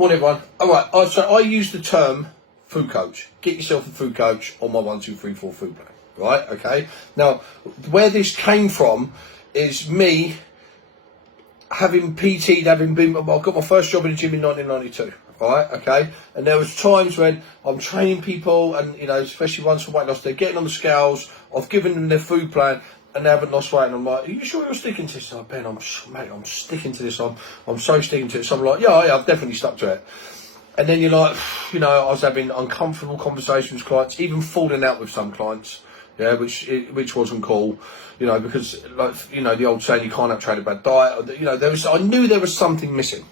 Morning, everyone. All right, so I use the term food coach. Get yourself a food coach on my 1, 2, 3, 4 food plan. Right? Okay. Now, where this came from is me having PT'd, I got my first job in the gym in 1992. Right? Okay. And there was times when I'm training people, and especially ones for weight loss, they're getting on the scales. I've given them their food plan, and they haven't lost weight, and I'm like, "Are you sure you're sticking to this?" Ben, I'm sticking to this. I'm so sticking to it. So I'm like, yeah, I've definitely stuck to it. And then you're like, I was having uncomfortable conversations with clients, even falling out with some clients, yeah, which wasn't cool, because the old saying, you can't outtrain a bad diet. I knew there was something missing.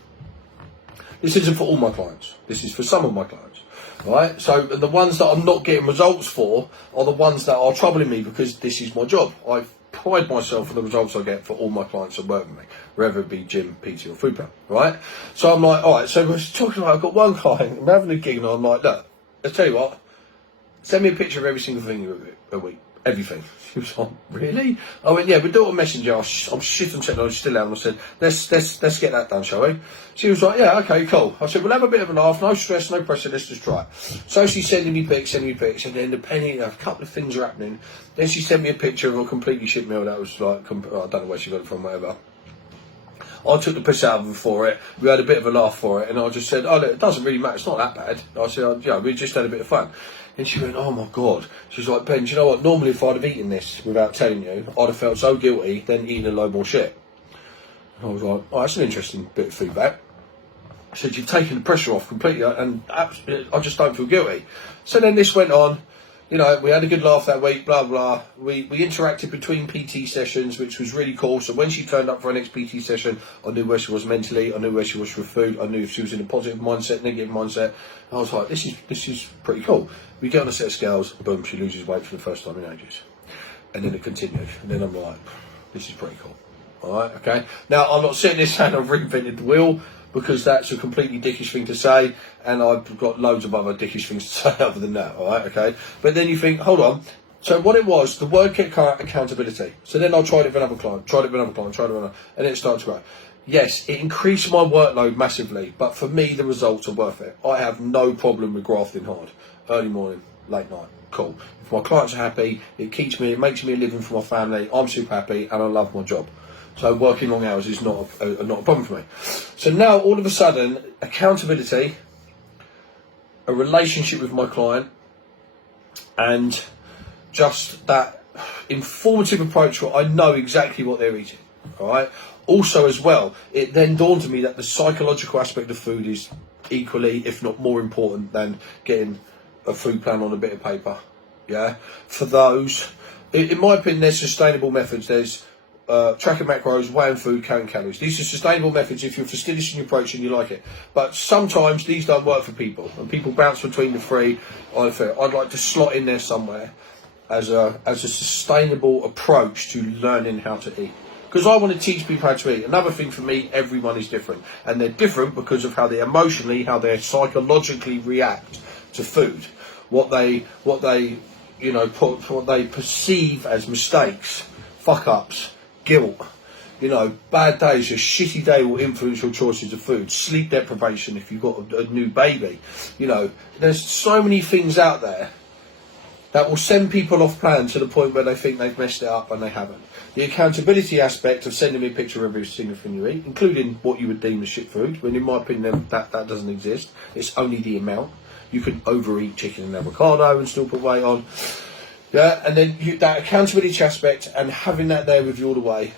This isn't for all my clients. This is for some of my clients. Right, so the ones that I'm not getting results for are the ones that are troubling me, because this is my job. I pride myself on the results I get for all my clients that work with me, whether it be gym, PT or food plan, right? So I'm like, all right, so we're talking about, I've got one client, I'm having a gig, and I'm like, look, I'll tell you what, send me a picture of every single thing you do a week, everything. She was like, really? I went, yeah, we do it on Messenger. I'm shit on technology, still am. I said, let's get that done, shall we? She was like, yeah, okay, cool. I said, we'll have a bit of a laugh, no stress, no pressure, let's just try it. So she's sending me pics, and then a couple of things are happening. Then she sent me a picture of a completely shit meal that was like, I don't know where she got it from, whatever. I took the piss out of her for it. We had a bit of a laugh for it, and I just said, oh, look, it doesn't really matter, it's not that bad. I said, we just had a bit of fun. And she went, oh my God. She's like, Ben, do you know what? Normally if I'd have eaten this without telling you, I'd have felt so guilty, then eating a load more shit. And I was like, oh, that's an interesting bit of feedback. I said, you've taken the pressure off completely, and I just don't feel guilty. So then this went on. We had a good laugh that week, blah, blah. We interacted between PT sessions, which was really cool. So when she turned up for her next PT session, I knew where she was mentally, I knew where she was with food, I knew if she was in a positive mindset, negative mindset. And I was like, this is pretty cool. We get on a set of scales, boom, she loses weight for the first time in ages. And then it continued. And then I'm like, this is pretty cool. All right, okay. Now, I'm not sitting there saying I've reinvented the wheel, because that's a completely dickish thing to say, and I've got loads of other dickish things to say other than that, all right, okay? But then you think, hold on, so what it was, the word kept accountability. So then I tried it with another client, and then it started to grow. Yes, it increased my workload massively, but for me, the results are worth it. I have no problem with grafting hard. Early morning, late night, cool. If my clients are happy, it makes me a living for my family, I'm super happy, and I love my job. So working long hours is not a problem for me. So now, all of a sudden, accountability, a relationship with my client, and just that informative approach where I know exactly what they're eating. All right. Also, as well, it then dawned on me that the psychological aspect of food is equally, if not more important than getting a food plan on a bit of paper. Yeah. For those, in my opinion, there's sustainable methods. There's tracking macros, weighing food, counting calories. These are sustainable methods if you're fastidious in your approach and you like it. But sometimes these don't work for people, and people bounce between the three. I'd like to slot in there somewhere as a sustainable approach to learning how to eat. Because I want to teach people how to eat. Another thing for me, everyone is different. And they're different because of how they emotionally, how they psychologically react to food. What they perceive as mistakes, fuck-ups, guilt, bad days. A shitty day will influence your choices of food. Sleep deprivation if you've got a new baby. There's so many things out there that will send people off plan to the point where they think they've messed it up and they haven't. The accountability aspect of sending me a picture of every single thing you eat, including what you would deem as shit food, when in my opinion that doesn't exist. It's only the amount. You can overeat chicken and avocado and still put weight on. Yeah, and then that accountability aspect and having that there with you all the way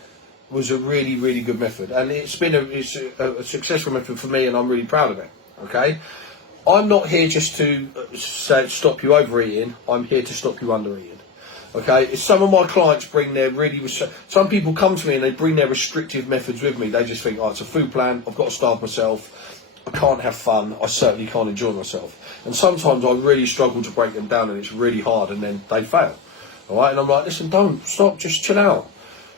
was a really, really good method. And it's been a successful method for me, and I'm really proud of it, okay? I'm not here just to stop you overeating. I'm here to stop you undereating, okay? If some of my clients bring their some people come to me and they bring their restrictive methods with me. They just think, oh, it's a food plan. I've got to starve myself. I can't have fun. I certainly can't enjoy myself. And sometimes I really struggle to break them down, and it's really hard, and then they fail. All right, and I'm like, listen, don't stop, just chill out.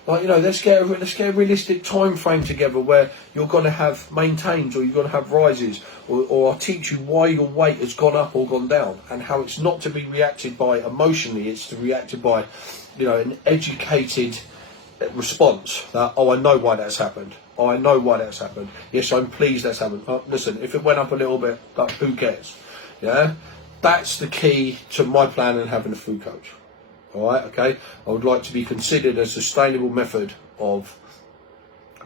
Like, let's get a realistic time frame together where you're going to have maintains, or you're going to have rises, or I'll teach you why your weight has gone up or gone down, and how it's not to be reacted by emotionally. It's to be reacted by, an educated response. That, oh, I know why that's happened. I know why that's happened. Yes, I'm pleased that's happened. Listen, if it went up a little bit, like, who cares? Yeah, that's the key to my plan and having a food coach. All right, okay. I would like to be considered a sustainable method of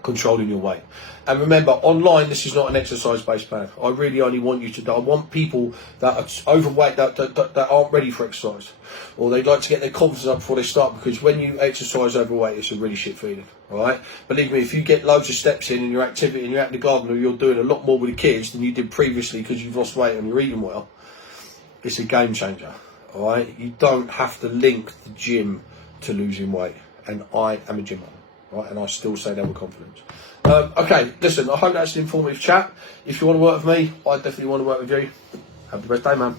controlling your weight. And remember, online, this is not an exercise-based plan. I really only want you to. I want people that are overweight that aren't ready for exercise, or they'd like to get their confidence up before they start. Because when you exercise overweight, it's a really shit feeling. All right, believe me, if you get loads of steps in your activity and you're out in the garden, or you're doing a lot more with the kids than you did previously because you've lost weight and you're eating well, it's a game changer. All right, you don't have to link the gym to losing weight, and I am a gymmer. Right, and I still say that with confidence. Okay, listen, I hope that's an informative chat. If you want to work with me, I definitely want to work with you. Have the best day, man.